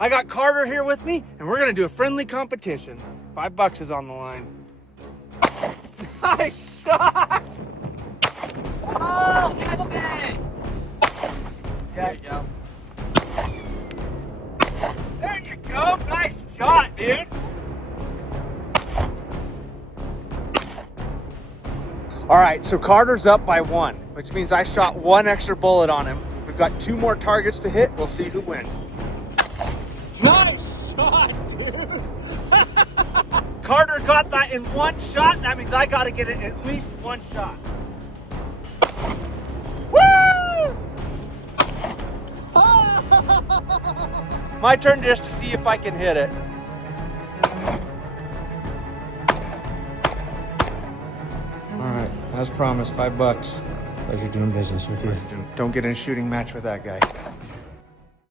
I got Carter here with me, and we're gonna do a friendly competition. $5 is on the line. Nice shot! Oh, that's it. There you go. There you go, nice shot, dude. All right, so Carter's up by 1, which means I shot 1 extra bullet on him. We've got 2 more targets to hit. We'll see who wins. Nice shot, dude. Carter got that in 1 shot. That means I got to get it at least 1 shot. Woo! My turn just to see if I can hit it. All right, as promised, $5. Pleasure doing business with you. Don't get in a shooting match with that guy.